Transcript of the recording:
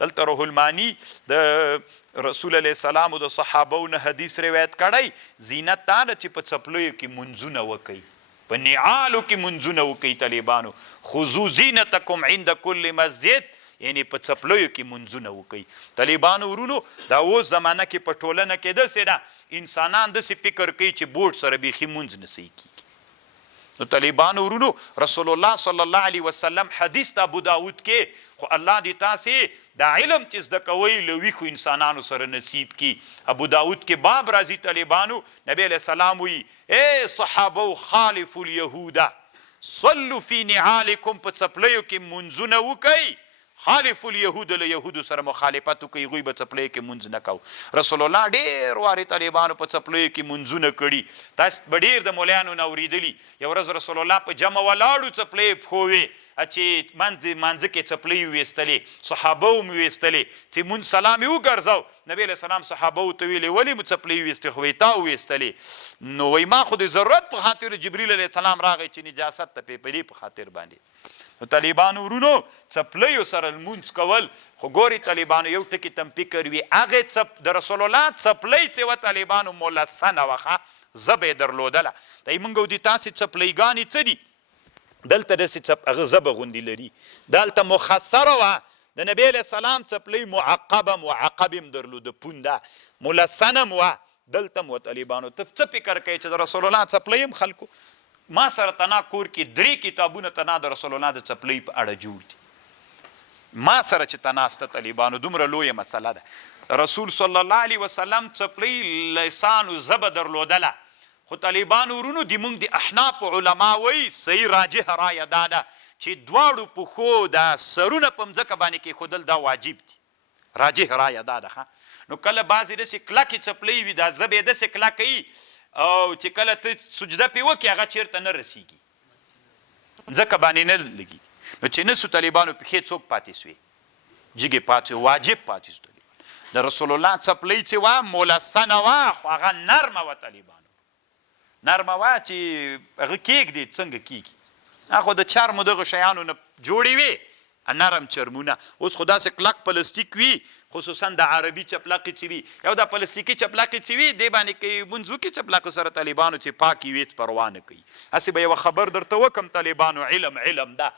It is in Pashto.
دلته روح المانی د رسول علیه السلام د صحابو نه حدیث روایت کړی زینت دا ده چې په څپلیو کې منځونه وکئ، په نعالو کې منځونه وکئ. طالبانو خذو زینتکم عند کل مسجد، یعنی په څپلیو کې منځونه وکئ. طالبانو ورونو دا اوس زمانه کې په ټولنه کې داسې ده انسانان داسې فکر کوي چې بوټ سره بیخي منځ نه صحیح کېږي. نو طالبانو ورونو رسول الله صلی الله علیه وسلم حدیث د ابو داود کې خو الله دې تاسې دا علم چې زده کوئ له ویښو انسانانو سره نصیب کی. ابو داود کې باب راځي طالبانو، نبی علیه السلام وی ای صحابو خالفوا اليهود صلوا فی نعالکم، په څپلیو کې منځونه وکئ. خالف اليهود له یهودو سره مخالفت کوي، هغوی به څپلیو کې منځ نه کو. رسول الله ډېر وارې طالبانو په څپلیو کې منځونه کړي. تاسو به ډېر د مولایانو نه اورېدلي، یو ورځ رسول الله په جمع ولاړو څپلۍ پښو وې چې مانځه کې څپلۍ ویستلې، صحابه هم ویستلې چې مونځ سلام یې وګرځاو. نبی علیه السلام صحابه ته ویلې ولې مو څپلۍ ویستې؟ خو تا ویستلې. نو وایي ما خو د ضرورت په خاطر جبریل علیه السلام راغی چې نجاست ته په دې په خاطر باندې. نو طالبانو ورونو څپلیو سره لمونځ کول خو ګوري طالبانو یو ټکي تم فکر وي، هغې د رسول الله څپلۍ چې وه طالبانو ملسنه وه، زبه یې درلودله. دی موږ او د تاسې څپلیګانې څه دي؟ دلته داسې هغه زبه غوندې لري، دلته مخصره وه. د نبی علیه السلام څپلۍ معقبه معقب هم درلوده، پونده ملسنه هم وه، دلته هم وه. طالبانو ته څه فکر کوي چې د رسول الله څپلۍ هم خلکو ما سره تنا کور کې 3 کتابونه تنا د رسول الله د څپلۍ په اړه جوړ دي. ما سره چې تناسته طالبانو دومره لویه مسله ده. رسول صلی الله علیه وسلم څپلۍ لسان و زبه درلودله. خو طالبانو ورونو د موږ د احناف علما وایي صحیح راجح رایه دا ده چې دواړو پښو دا سرونه په مځکه باندې کېښودل دا واجب دي. راجح رایه دا ده. نو کله بعضې داسې کلکې څپلۍ وي دا زبې یې داسې کلکه وي او چې کله ته سجده پې وکړې هغه چېرته نه رسیږي، ځکه باندې نه لګېږي. نو چې نه سو طالبانو پښې څوک پاتې سوې؟ جګې پاتې واجب پاتې سو. طالبانو د رسول الله څپلۍ چې وه ملسنه وه خو هغه نرمه وه. طالبانو نرمه وه چې هغه کېږدي څنګه کېږي، خو د چرمو دغه شیانو نه جوړې وې نرم چرمونه. اوس خو داسې کلک پلاستیک وي، خصوصا د عربي چپلاقې چې وي، یو دا پلاستیکي چپلاقې چې وي دې باندې کوي منځ وکړي چپلاقو سره طالبانو چې پاکې وي هېڅ پروا نه کوي. هسې به یوه خبر درته وکړم طالبانو، علم ده